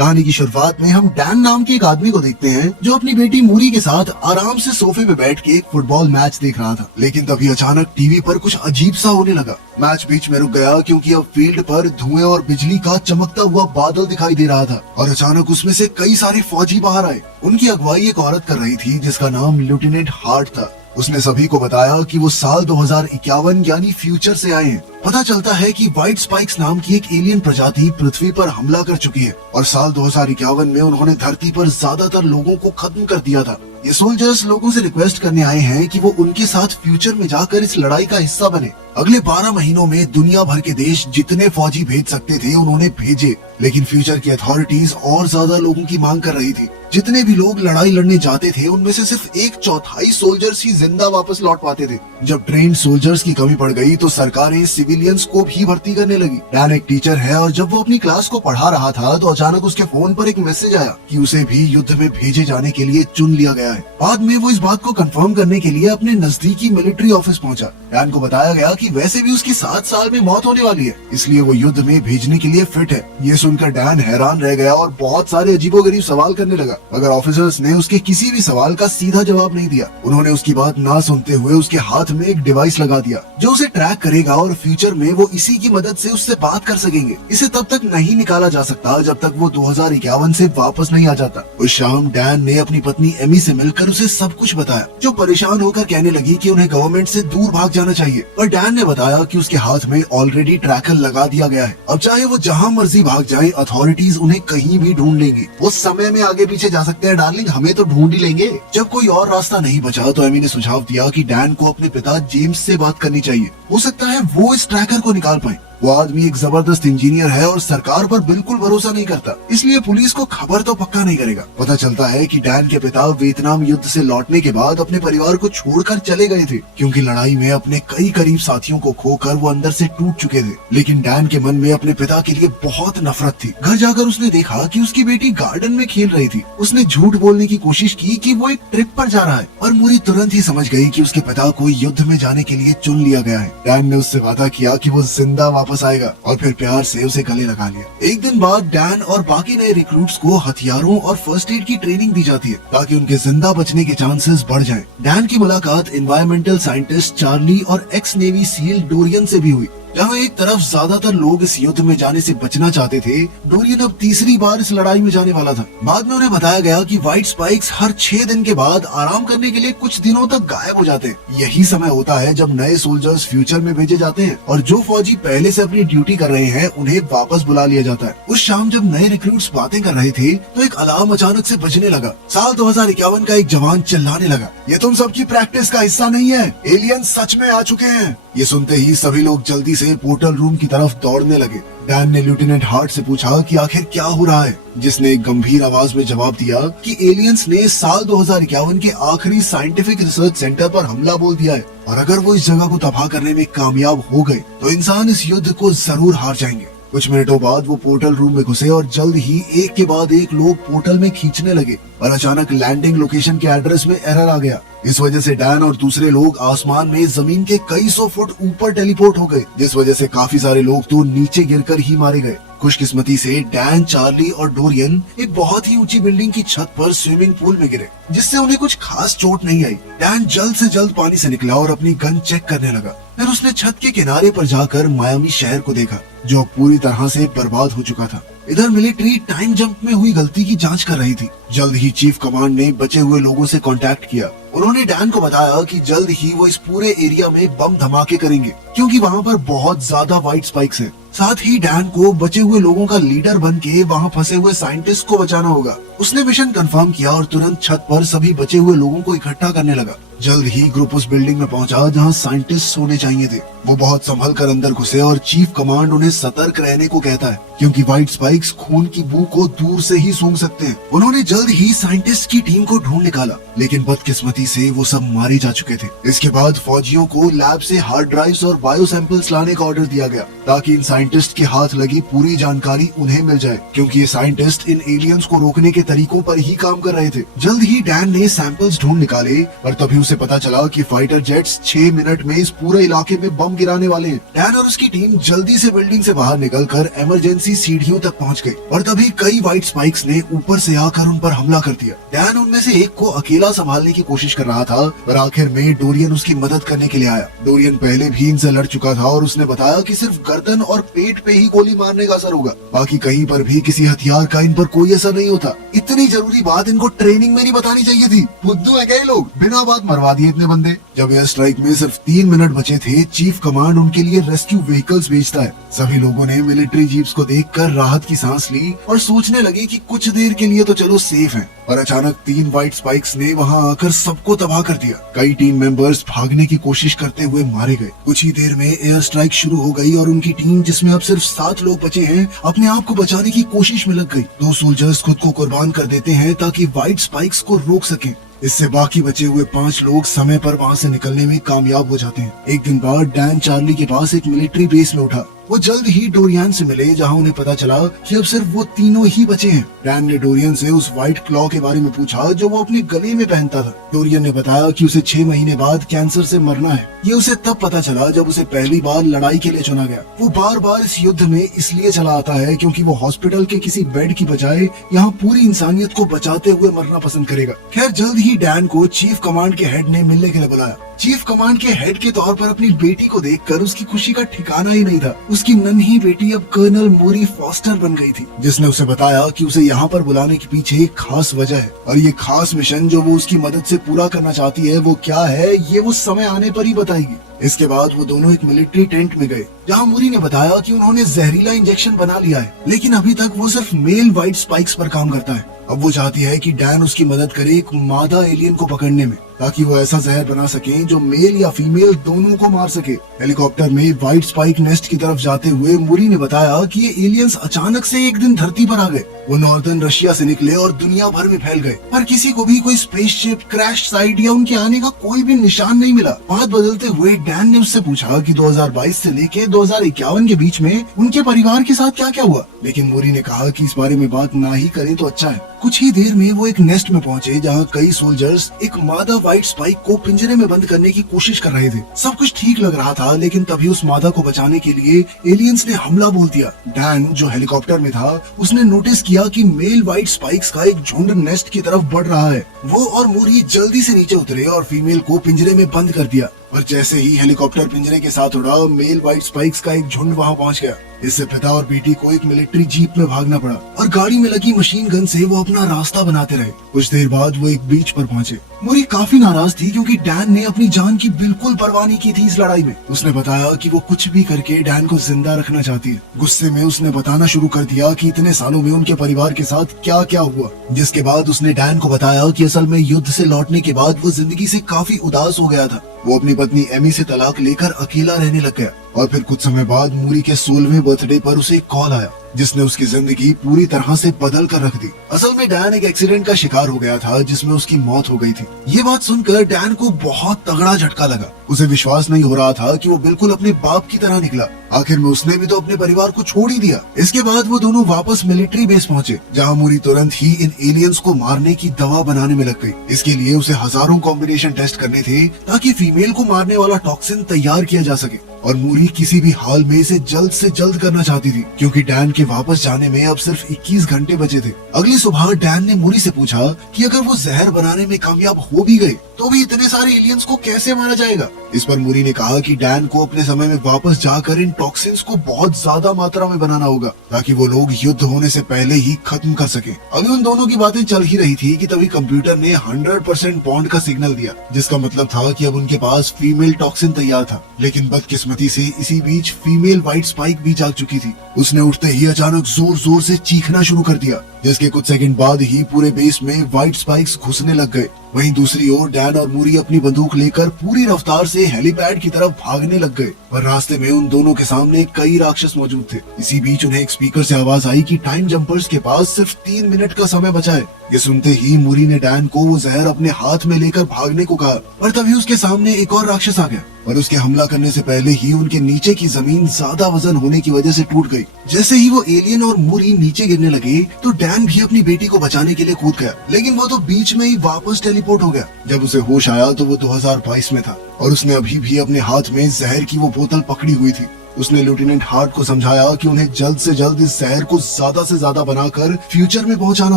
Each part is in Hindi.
कहानी की शुरुआत में हम डैन नाम के एक आदमी को देखते हैं जो अपनी बेटी मूरी के साथ आराम से सोफे पे बैठ के एक फुटबॉल मैच देख रहा था। लेकिन तभी अचानक टीवी पर कुछ अजीब सा होने लगा। मैच बीच में रुक गया क्योंकि अब फील्ड पर धुएं और बिजली का चमकता हुआ बादल दिखाई दे रहा था और अचानक उसमें से कई सारे फौजी बाहर आए। उनकी अगुवाई एक औरत कर रही थी जिसका नाम लेफ्टिनेंट हार्ट था। उसने सभी को बताया कि वो साल 2051 यानी फ्यूचर से आए हैं। पता चलता है कि व्हाइट स्पाइक्स नाम की एक एलियन प्रजाति पृथ्वी पर हमला कर चुकी है और साल 2051 में उन्होंने धरती पर ज्यादातर लोगों को खत्म कर दिया था। ये सोल्जर्स लोगों से रिक्वेस्ट करने आए हैं कि वो उनके साथ फ्यूचर में जाकर इस लड़ाई का हिस्सा बने। अगले 12 महीनों में दुनिया भर के देश जितने फौजी भेज सकते थे उन्होंने भेजे, लेकिन फ्यूचर की अथॉरिटीज और ज्यादा लोगों की मांग कर रही थी। जितने भी लोग लड़ाई लड़ने जाते थे उनमें से सिर्फ 1/4 सोल्जर्स ही जिंदा वापस लौट पाते थे। जब ट्रेन्ड सोल्जर्स की कमी पड़ गई तो सरकारें सिविलियंस को भी भर्ती करने लगी। डैन एक टीचर है और जब वो अपनी क्लास को पढ़ा रहा था तो अचानक उसके फोन पर एक मैसेज आया कि उसे भी युद्ध में भेजे जाने के लिए चुन लिया गया है। बाद में वो इस बात को कंफर्म करने के लिए अपने नजदीकी मिलिट्री ऑफिस पहुंचा। डैन को बताया गया कि वैसे भी उसकी 7 साल में मौत होने वाली है, इसलिए वो युद्ध में भेजने के लिए फिट है। ये सुनकर डैन हैरान रह गया और बहुत सारे अजीबोगरीब सवाल करने लगा, मगर ऑफिसर्स ने उसके किसी भी सवाल का सीधा जवाब नहीं दिया। उन्होंने उसकी बात ना सुनते हुए उसके हाथ में एक डिवाइस लगा दिया जो उसे ट्रैक करेगा और फ्यूचर में वो इसी की मदद से उससे बात कर सकेंगे। इसे तब तक नहीं निकाला जा सकता जब तक वो 2051 से वापस नहीं आ जाता। उस शाम डैन ने अपनी पत्नी एमी से मिलकर उसे सब कुछ बताया, जो परेशान होकर कहने लगी कि उन्हें गवर्नमेंट से दूर भाग जाना चाहिए। पर डैन ने बताया कि उसके हाथ में ऑलरेडी ट्रैकर लगा दिया गया है। अब चाहे वो जहाँ मर्जी भाग जाए, अथॉरिटीज उन्हें कहीं भी ढूंढ लेंगी। वो समय में आगे पीछे जा सकते हैं डार्लिंग, हमें तो ढूंढ ही लेंगे। जब कोई और रास्ता नहीं बचा तो एमी ने सुझाव दिया कि डैन को अपने पिता जेम्स से बात करनी चाहिए। हो सकता है वो इस ट्रैकर को निकाल पाए। वो आदमी एक जबरदस्त इंजीनियर है और सरकार पर बिल्कुल भरोसा नहीं करता, इसलिए पुलिस को खबर तो पक्का नहीं करेगा। पता चलता है कि डैन के पिता वियतनाम युद्ध से लौटने के बाद अपने परिवार को छोड़कर चले गए थे, क्योंकि लड़ाई में अपने कई करीब साथियों को खोकर वो अंदर से टूट चुके थे। लेकिन डैन के मन में अपने पिता के लिए बहुत नफरत थी। घर जाकर उसने देखा कि उसकी बेटी गार्डन में खेल रही थी। उसने झूठ बोलने की कोशिश की कि वो एक ट्रिप पर जा रहा है, और मूरी तुरंत ही समझ गई कि उसके पिता को युद्ध में जाने के लिए चुन लिया गया है। डैन ने उससे वादा किया कि वो जिंदा वापस आएगा और फिर प्यार से उसे गले लगा लिया। एक दिन बाद डैन और बाकी नए रिक्रूट्स को हथियारों और फर्स्ट एड की ट्रेनिंग दी जाती है ताकि उनके जिंदा बचने के चांसेस बढ़ जाएं। डैन की मुलाकात एनवायरमेंटल साइंटिस्ट चार्ली और एक्स नेवी सील डोरियन से भी हुई। जहाँ एक तरफ ज्यादातर लोग इस युद्ध में जाने से बचना चाहते थे, डोरियन अब तीसरी बार इस लड़ाई में जाने वाला था। बाद में उन्हें बताया गया कि व्हाइट स्पाइक्स हर 6 दिन के बाद आराम करने के लिए कुछ दिनों तक गायब हो जाते हैं। यही समय होता है जब नए सोल्जर्स फ्यूचर में भेजे जाते हैं और जो फौजी पहले से अपनी ड्यूटी कर रहे हैं उन्हें वापस बुला लिया जाता है। उस शाम जब नए रिक्रूट्स बातें कर रहे थे तो एक अलार्म अचानक से बजने लगा। साल 2051 का एक जवान चिल्लाने लगा, ये तुम सबकी प्रैक्टिस का हिस्सा नहीं है, एलियंस सच में आ चुके हैं। ये सुनते ही सभी लोग जल्दी से पोर्टल रूम की तरफ दौड़ने लगे। डैन ने लेफ्टिनेंट हार्ट से पूछा कि आखिर क्या हो रहा है, जिसने एक गंभीर आवाज में जवाब दिया कि एलियंस ने साल 2051 के आखिरी साइंटिफिक रिसर्च सेंटर पर हमला बोल दिया है, और अगर वो इस जगह को तबाह करने में कामयाब हो गए तो इंसान इस युद्ध को जरूर हार जाएंगे। कुछ मिनटों बाद वो पोर्टल रूम में घुसे और जल्द ही एक के बाद एक लोग पोर्टल में खींचने लगे, और अचानक लैंडिंग लोकेशन के एड्रेस में एरर आ गया। इस वजह से डैन और दूसरे लोग आसमान में जमीन के कई 100 फुट ऊपर टेलीपोर्ट हो गए, जिस वजह से काफी सारे लोग तो नीचे गिरकर ही मारे गए। खुशकिस्मती से डैन, चार्ली और डोरियन एक बहुत ही ऊंची बिल्डिंग की छत पर स्विमिंग पूल में गिरे, जिससे उन्हें कुछ खास चोट नहीं आई। डैन जल्द से जल्द पानी से निकला और अपनी गन चेक करने लगा। फिर उसने छत के किनारे पर जाकर मायामी शहर को देखा, जो पूरी तरह से बर्बाद हो चुका था। इधर मिलिट्री टाइम जंप में हुई गलती की जांच कर रही थी। जल्द ही चीफ कमांड ने बचे हुए लोगों से कांटेक्ट किया। उन्होंने डैन को बताया कि जल्द ही वो इस पूरे एरिया में बम धमाके करेंगे, क्योंकि वहाँ पर बहुत ज्यादा व्हाइट स्पाइक्स हैं। साथ ही डैन को बचे हुए लोगों का लीडर बन के वहाँ फंसे हुए साइंटिस्ट को बचाना होगा। उसने मिशन कंफर्म किया और तुरंत छत पर सभी बचे हुए लोगों को इकट्ठा करने लगा। जल्द ही ग्रुप उस बिल्डिंग में पहुंचा जहां साइंटिस्ट होने चाहिए थे। वो बहुत संभल कर अंदर घुसे और चीफ कमांड उन्हें सतर्क रहने को कहता है, क्योंकि व्हाइट स्पाइक्स खून की बू को दूर से ही सूंघ सकते हैं। उन्होंने जल्द ही साइंटिस्ट की टीम को ढूंढ निकाला, लेकिन बदकिस्मती से वो सब मारे जा चुके थे। इसके बाद फौजियों को लैब से हार्ड ड्राइव्स और बायो सैंपल्स लाने का ऑर्डर दिया गया, ताकि इन साइंटिस्ट के हाथ लगी पूरी जानकारी उन्हें मिल जाए, क्योंकि ये साइंटिस्ट इन एलियंस को रोकने के तरीकों पर ही काम कर रहे थे। जल्द ही डैन ने सैंपल्स ढूंढ निकाले, पर तभी उसे पता चला कि फाइटर जेट्स 6 मिनट में इस पूरे इलाके में बम गिराने वाले हैं। डैन और उसकी टीम जल्दी से बिल्डिंग से बाहर निकलकर इमरजेंसी सीढ़ियों तक पहुंच गए और तभी कई व्हाइट स्पाइक्स ने ऊपर से आकर उन पर हमला कर दिया। डैन उनमें से एक को अकेला संभालने की कोशिश कर रहा था पर आखिर में डोरियन उसकी मदद करने के लिए आया। डोरियन पहले भी इनसे लड़ चुका था और उसने बताया कि सिर्फ गर्दन और पेट पे ही गोली मारने का असर होगा, बाकी कहीं पर भी किसी हथियार का इन पर कोई असर नहीं होता। इतनी जरूरी बात इनको ट्रेनिंग में नहीं बतानी चाहिए थी। बुद्धू है क्या ये लोग, बिना बात मरवा दिए इतने बंदे। जब एयर स्ट्राइक में सिर्फ 3 मिनट बचे थे, चीफ कमांड उनके लिए रेस्क्यू व्हीकल्स भेजता है। सभी लोगों ने मिलिट्री जीप्स को देखकर राहत की सांस ली और सोचने लगे कि कुछ देर के लिए तो चलो सेफ हैं। पर अचानक 3 व्हाइट स्पाइक्स ने वहां आकर सबको तबाह कर दिया। कई टीम मेंबर्स भागने की कोशिश करते हुए मारे गए। कुछ ही देर में एयर स्ट्राइक शुरू हो गई और उनकी टीम, जिसमें अब सिर्फ 7 लोग बचे हैं, अपने आप को बचाने की कोशिश में लग गई। 2 सोल्जर्स खुद को कुर्बान कर देते हैं ताकि व्हाइट स्पाइक्स को रोक सकें। इससे बाकी बचे हुए 5 लोग समय पर वहां से निकलने में कामयाब हो जाते हैं। एक दिन बाद डैन चार्ली के पास एक मिलिट्री बेस में उठा। वो जल्द ही डोरियन से मिले, जहां उन्हें पता चला कि अब सिर्फ वो तीनों ही बचे हैं। डैन ने डोरियन से उस व्हाइट क्लॉ के बारे में पूछा जो वो अपने गले में पहनता था। डोरियन ने बताया कि उसे 6 महीने बाद कैंसर से मरना है। ये उसे तब पता चला जब उसे पहली बार लड़ाई के लिए चुना गया। वो बार बार इस युद्ध में इसलिए चला आता है क्योंकि वो हॉस्पिटल के किसी बेड की बजाय यहाँ पूरी इंसानियत को बचाते हुए मरना पसंद करेगा। खैर, जल्द ही डैन को चीफ कमांड के हेड ने मिलने के लिए बुलाया। चीफ कमांड के हेड के तौर पर अपनी बेटी को देखकर उसकी खुशी का ठिकाना ही नहीं था। उसकी नन्ही बेटी अब कर्नल मोरी फॉस्टर बन गई थी, जिसने उसे बताया कि उसे यहाँ पर बुलाने के पीछे एक खास वजह है और ये खास मिशन जो वो उसकी मदद से पूरा करना चाहती है वो क्या है, ये वो समय आने पर ही बताएगी। इसके बाद वो दोनों एक मिलिट्री टेंट में गए, जहाँ मूरी ने बताया कि उन्होंने जहरीला इंजेक्शन बना लिया है, लेकिन अभी तक वो सिर्फ मेल व्हाइट स्पाइक्स पर काम करता है। अब वो चाहती है कि डैन उसकी मदद करे एक मादा एलियन को पकड़ने में, ताकि वो ऐसा जहर बना सके जो मेल या फीमेल दोनों को मार सके। हेलीकॉप्टर में व्हाइट स्पाइक नेस्ट की तरफ जाते हुए मूरी ने बताया कि ये एलियंस अचानक से एक दिन धरती पर आ गए। वो नॉर्दर्न रशिया से निकले और दुनिया भर में फैल गए, पर किसी को भी कोई स्पेसशिप, क्रैश साइट या उनके आने का कोई भी निशान नहीं मिला। बात बदलते हुए डैन ने उससे पूछा कि 2022 से लेके 2051 के बीच में उनके परिवार के साथ क्या क्या हुआ, लेकिन मूरी ने कहा कि इस बारे में बात ना ही करें तो अच्छा है। कुछ ही देर में वो एक नेस्ट में पहुंचे, जहाँ कई सोल्जर्स एक मादा व्हाइट स्पाइक को पिंजरे में बंद करने की कोशिश कर रहे थे। सब कुछ ठीक लग रहा था, लेकिन तभी उस मादा को बचाने के लिए एलियंस ने हमला बोल दिया। डैन, जो हेलीकॉप्टर में था, उसने नोटिस किया कि मेल व्हाइट स्पाइक्स का एक झुंड नेस्ट की तरफ बढ़ रहा है। वो और मूरी जल्दी से नीचे उतरे और फीमेल को पिंजरे में बंद कर दिया। और जैसे ही हेलीकॉप्टर पिंजरे के साथ उड़ा, मेल व्हाइट स्पाइक्स का एक झुंड वहां पहुंच गया। इससे पिता और बेटी को एक मिलिट्री जीप में भागना पड़ा और गाड़ी में लगी मशीन गन से वो अपना रास्ता बनाते रहे। कुछ देर बाद वो एक बीच पर पहुंचे। मूरी काफी नाराज थी क्योंकि डैन ने अपनी जान की बिल्कुल परवाह नहीं की थी इस लड़ाई में। उसने बताया कि वो कुछ भी करके डैन को जिंदा रखना चाहती है। गुस्से में उसने बताना शुरू कर दिया कि इतने सालों में उनके परिवार के साथ क्या क्या हुआ, जिसके बाद उसने डैन को बताया कि असल में युद्ध से लौटने के बाद वो जिंदगी से काफी उदास हो गया था। वो अपनी पत्नी एमी से तलाक लेकर अकेला रहने लग गया और फिर कुछ समय बाद मूरी के 16वें बर्थडे पर उसे एक कॉल आया जिसने उसकी जिंदगी पूरी तरह से बदल कर रख दी। असल में डैन एक एक्सीडेंट का शिकार हो गया था जिसमें उसकी मौत हो गई थी। ये बात सुनकर डैन को बहुत तगड़ा झटका लगा। उसे विश्वास नहीं हो रहा था कि वो बिल्कुल अपने बाप की तरह निकला। आखिर में उसने भी तो अपने परिवार को छोड़ ही दिया। इसके बाद वो दोनों वापस मिलिट्री बेस पहुंचे, जहां मूरी तुरंत ही इन एलियंस को मारने की दवा बनाने में लग गई। इसके लिए उसे हजारों कॉम्बिनेशन टेस्ट करने थे ताकि फीमेल को मारने वाला टॉक्सिन तैयार किया जा सके। और मूरी किसी भी हाल में इसे जल्द से जल्द करना चाहती थी क्योंकि डैन के वापस जाने में अब सिर्फ 21 घंटे बचे थे। अगली सुबह डैन ने मूरी से पूछा कि अगर वो जहर बनाने में कामयाब हो भी गए तो भी इतने सारे एलियंस को कैसे मारा जाएगा। इस पर मूरी ने कहा कि डैन को अपने समय में वापस जाकर इन टॉक्सिन्स को बहुत ज्यादा मात्रा में बनाना होगा ताकि वो लोग युद्ध होने से पहले ही खत्म कर सके। अभी उन दोनों की बातें चल ही रही थी कि तभी कंप्यूटर ने 100% बॉन्ड का सिग्नल दिया, जिसका मतलब था कि अब उनके पास फीमेल टॉक्सिन तैयार था। लेकिन बदकिस्मती से इसी बीच फीमेल व्हाइट स्पाइक भी जाग चुकी थी। उसने उठते ही अचानक जोर जोर से चीखना शुरू कर दिया, जिसके कुछ सेकंड बाद ही पूरे बेस में व्हाइट स्पाइक्स घुसने लग गए। वहीं दूसरी ओर डैन और मूरी अपनी बंदूक लेकर पूरी रफ्तार से हेलीपैड की तरफ भागने लग गए, पर रास्ते में उन दोनों के सामने कई राक्षस मौजूद थे। इसी बीच उन्हें एक स्पीकर से आवाज आई कि टाइम जंपर्स के पास सिर्फ 3 मिनट का समय बचा है। ये सुनते ही मूरी ने डैन को वो जहर अपने हाथ में लेकर भागने को कहा, पर तभी उसके सामने एक और राक्षस आ गया और उसके हमला करने से पहले ही उनके नीचे की जमीन ज्यादा वजन होने की वजह से टूट गई। जैसे ही वो एलियन और मूरी नीचे गिरने लगे तो डैन डैन भी अपनी बेटी को बचाने के लिए कूद गया, लेकिन वो तो बीच में ही वापस टेलीपोर्ट हो गया। जब उसे होश आया तो वो 2022 में था और उसने अभी भी अपने हाथ में जहर की वो बोतल पकड़ी हुई थी। उसने लेफ्टिनेंट हार्ट को समझाया कि उन्हें जल्द से जल्द इस जहर को ज्यादा से ज्यादा बनाकर फ्यूचर में पहुंचाना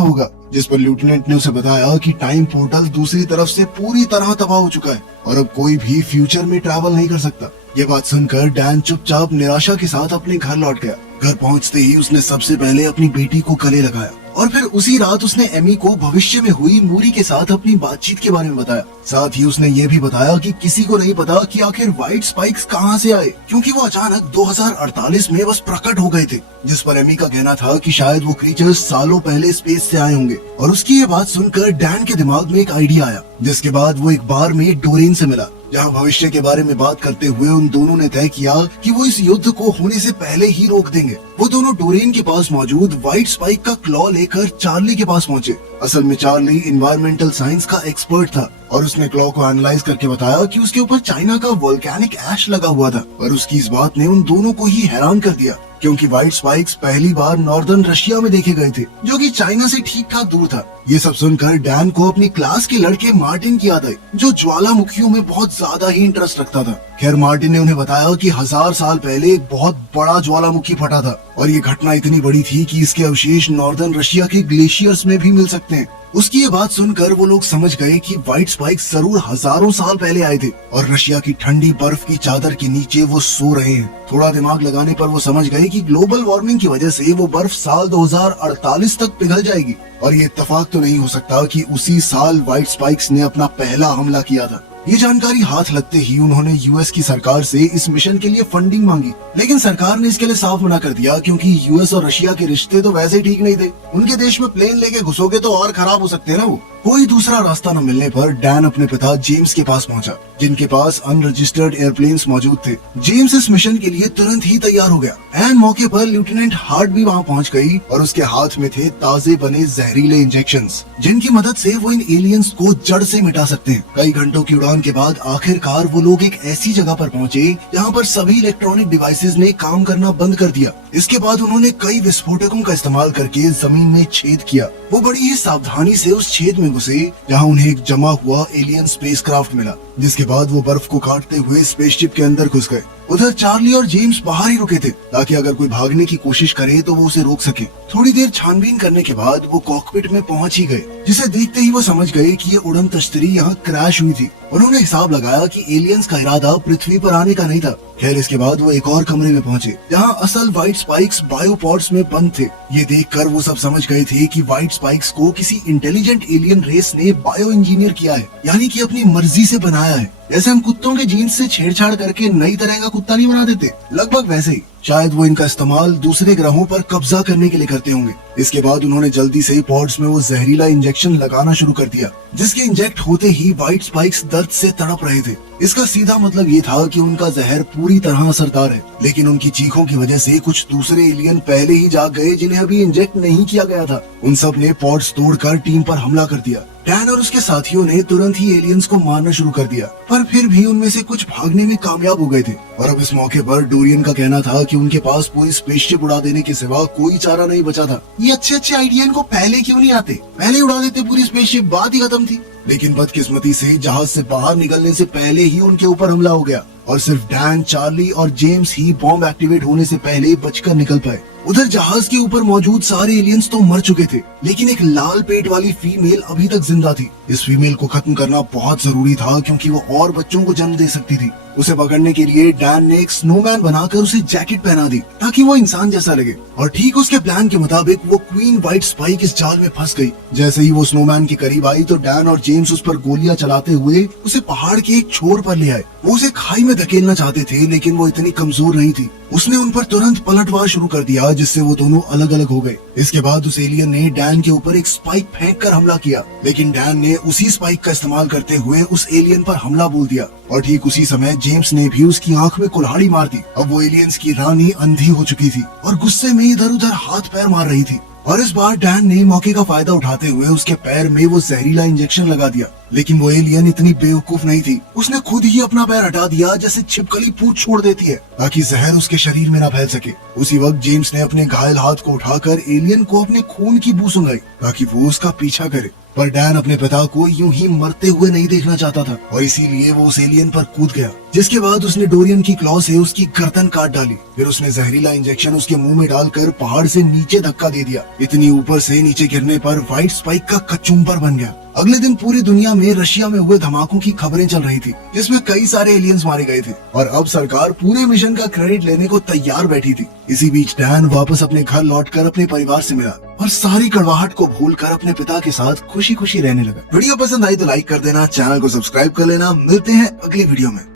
होगा, जिस पर लेफ्टिनेंट ने उसे बताया कि टाइम पोर्टल दूसरी तरफ से पूरी तरह तबाह हो चुका है और अब कोई भी फ्यूचर में ट्रैवल नहीं कर सकता। ये बात सुनकर डैन चुपचाप निराशा के साथ अपने घर लौट गया। घर पहुंचते ही उसने सबसे पहले अपनी बेटी को गले लगाया और फिर उसी रात उसने एमी को भविष्य में हुई मूरी के साथ अपनी बातचीत के बारे में बताया। साथ ही उसने ये भी बताया कि किसी को नहीं पता कि आखिर व्हाइट स्पाइक्स कहां से आए, क्योंकि वो अचानक 2048 में बस प्रकट हो गए थे। जिस पर एमी का कहना था कि शायद वो क्रीचर्स सालों पहले स्पेस से आए होंगे। और उसकी ये बात सुनकर डैन के दिमाग में एक आइडिया आया, जिसके बाद वो एक बार में डोरेन से मिला, जहाँ भविष्य के बारे में बात करते हुए उन दोनों ने तय किया कि वो इस युद्ध को होने से पहले ही रोक देंगे। वो दोनों डोरेन के पास मौजूद व्हाइट स्पाइक का क्लॉ लेकर चार्ली के पास पहुंचे। असल में चार्ली इन्वायरमेंटल साइंस का एक्सपर्ट था और उसने क्लॉ को एनालाइज करके बताया कि उसके ऊपर चाइना का वोल्केनिक ऐश लगा हुआ था। और उसकी इस बात ने उन दोनों को ही हैरान कर दिया, क्योंकि व्हाइट स्पाइक्स पहली बार नॉर्दर्न रशिया में देखे गए थे, जो कि चाइना से ठीक ठाक दूर था। ये सब सुनकर डैन को अपनी क्लास के लड़के मार्टिन की याद आई, जो ज्वालामुखियों में बहुत ज्यादा ही इंटरेस्ट रखता था। खैर, मार्टिन ने उन्हें बताया कि 1000 साल पहले एक बहुत बड़ा ज्वालामुखी फटा था और ये घटना इतनी बड़ी थी कि इसके अवशेष नॉर्दर्न रशिया के ग्लेशियर्स में भी मिल सकते हैं। उसकी ये बात सुनकर वो लोग समझ गए कि व्हाइट स्पाइक्स जरूर हजारों साल पहले आए थे और रशिया की ठंडी बर्फ की चादर के नीचे वो सो रहे हैं। थोड़ा दिमाग लगाने पर वो समझ गए कि ग्लोबल वार्मिंग की वजह से वो बर्फ साल 2048 तक पिघल जाएगी। और ये इत्तेफाक तो नहीं हो सकता कि उसी साल व्हाइट स्पाइक्स ने अपना पहला हमला किया था। ये जानकारी हाथ लगते ही उन्होंने यूएस की सरकार से इस मिशन के लिए फंडिंग मांगी, लेकिन सरकार ने इसके लिए साफ मना कर दिया, क्योंकि यूएस और रशिया के रिश्ते तो वैसे ही ठीक नहीं थे। उनके देश में प्लेन लेके घुसोगे तो और खराब हो सकते हैं ना वो। कोई दूसरा रास्ता न मिलने पर डैन अपने पिता जेम्स के पास पहुंचा, जिनके पास अनरजिस्टर्ड एयरप्लेन्स मौजूद थे। जेम्स इस मिशन के लिए तुरंत ही तैयार हो गया। एन मौके पर लेफ्टिनेंट हार्ट भी वहां पहुंच गई और उसके हाथ में थे ताजे बने जहरीले इंजेक्शंस, जिनकी मदद से वो इन एलियंस को जड़ से मिटा सकते हैं। कई घंटों की उड़ान के बाद आखिरकार वो लोग एक ऐसी जगह पर पहुंचे जहां पर सभी इलेक्ट्रॉनिक डिवाइसेस ने काम करना बंद कर दिया। इसके बाद उन्होंने कई विस्फोटकों का इस्तेमाल करके जमीन में छेद किया। वो बड़ी ही सावधानी से उस छेद में घुसे जहां उन्हें एक जमा हुआ एलियन स्पेसक्राफ्ट मिला, जिसके बाद वो बर्फ को काटते हुए स्पेसशिप के अंदर घुस गए। उधर चार्ली और जेम्स बाहर ही रुके थे, ताकि अगर कोई भागने की कोशिश करे तो वो उसे रोक सके। थोड़ी देर छानबीन करने के बाद वो कॉकपिट में पहुंच ही गए, जिसे देखते ही वो समझ गए कि ये उड़न तश्तरी यहाँ क्रैश हुई थी। उन्होंने हिसाब लगाया कि एलियंस का इरादा पृथ्वी पर आने का नहीं था। खैर, इसके बाद वो एक और कमरे में पहुंचे, जहाँ असल व्हाइट स्पाइक्स बायोपॉड्स में बंद थे। ये देखकर वो सब समझ गए थे कि व्हाइट स्पाइक्स को किसी इंटेलिजेंट एलियन रेस ने बायो इंजीनियर किया है, यानी कि अपनी मर्जी से बनाया है। जैसे हम कुत्तों के जीन्स से छेड़छाड़ करके नई तरह का कुत्ता नहीं बना देते, लगभग वैसे ही। शायद वो इनका इस्तेमाल दूसरे ग्रहों पर कब्जा करने के लिए करते होंगे। इसके बाद उन्होंने जल्दी से पॉड्स में वो जहरीला इंजेक्शन लगाना शुरू कर दिया, जिसके इंजेक्ट होते ही व्हाइट स्पाइक्स दर्द से तड़प रहे थे। इसका सीधा मतलब ये था कि उनका जहर पूरी तरह असरदार है, लेकिन उनकी चीखों की वजह से कुछ दूसरे एलियन पहले ही जाग गए, जिन्हें अभी इंजेक्ट नहीं किया गया था। उन सब ने पॉड्स तोड़कर टीम पर हमला कर दिया। डैन और उसके साथियों ने तुरंत ही एलियंस को मारना शुरू कर दिया, पर फिर भी उनमें से कुछ भागने में कामयाब हो गए थे। और अब इस मौके पर डोरियन का कहना था कि उनके पास पूरी स्पेसशिप उड़ा देने के सिवा कोई चारा नहीं बचा था। ये अच्छे आइडिया इनको पहले क्यों नहीं आते? पहले उड़ा देते पूरी स्पेसशिप, बात ही खत्म थी। लेकिन बदकिस्मती से जहाज से बाहर निकलने से पहले ही उनके ऊपर हमला हो गया और सिर्फ डैन, चार्ली और जेम्स ही बॉम्ब एक्टिवेट होने से पहले बचकर निकल पाए। उधर जहाज के ऊपर मौजूद सारे एलियंस तो मर चुके थे, लेकिन एक लाल पेट वाली फीमेल अभी तक जिंदा थी। इस फीमेल को खत्म करना बहुत जरूरी था, क्योंकि वो और बच्चों को जन्म दे सकती थी। उसे पकड़ने के लिए डैन ने एक स्नोमैन बनाकर उसे जैकेट पहना दी, ताकि वो इंसान जैसा लगे। और ठीक उसके प्लान के मुताबिक वो क्वीन व्हाइट स्पाइक इस जाल में फंस गई। जैसे ही वो स्नोमैन के करीब आई तो डैन और जेम्स उस पर गोलियां चलाते हुए उसे पहाड़ के एक छोर पर ले आए। वो उसे खाई में धकेलना चाहते थे, लेकिन वो इतनी कमजोर नहीं थी। उसने उन पर तुरंत पलटवार शुरू कर दिया, जिससे वो दोनों अलग अलग हो गए। इसके बाद उस एलियन ने डैन के ऊपर एक स्पाइक फेंक कर हमला किया, लेकिन डैन ने उसी स्पाइक का इस्तेमाल करते हुए उस एलियन पर हमला बोल दिया। और ठीक उसी समय जेम्स ने भी उसकी आंख में कुल्हाड़ी मार दी। अब वो एलियंस की रानी अंधी हो चुकी थी और गुस्से में इधर उधर हाथ पैर मार रही थी। और इस बार डैन ने मौके का फायदा उठाते हुए उसके पैर में वो जहरीला इंजेक्शन लगा दिया। लेकिन वो एलियन इतनी बेवकूफ नहीं थी, उसने खुद ही अपना पैर हटा दिया जैसे छिपकली पूंछ छोड़ देती है ताकि जहर उसके शरीर में न फैल सके। उसी वक्त जेम्स ने अपने घायल हाथ को उठाकर एलियन को अपने खून की बू सुंघाई ताकि वो उसका पीछा करे। पर डैन अपने पिता को यूं ही मरते हुए नहीं देखना चाहता था और इसीलिए वो उस एलियन पर कूद गया, जिसके बाद उसने डोरियन की क्लॉ से उसकी गर्दन काट डाली। फिर उसने जहरीला इंजेक्शन उसके मुंह में डालकर पहाड़ से नीचे धक्का दे दिया। इतनी ऊपर से नीचे गिरने पर व्हाइट स्पाइक का कचुम्बर बन गया। अगले दिन पूरी दुनिया में रशिया में हुए धमाकों की खबरें चल रही थी, जिसमें कई सारे एलियंस मारे गए थे और अब सरकार पूरे मिशन का क्रेडिट लेने को तैयार बैठी थी। इसी बीच डैन वापस अपने घर लौटकर अपने परिवार से मिला और सारी कड़वाहट को भूलकर अपने पिता के साथ खुशी खुशी रहने लगा। वीडियो पसंद आई तो लाइक कर देना, चैनल को सब्सक्राइब कर लेना। मिलते हैं अगली वीडियो में।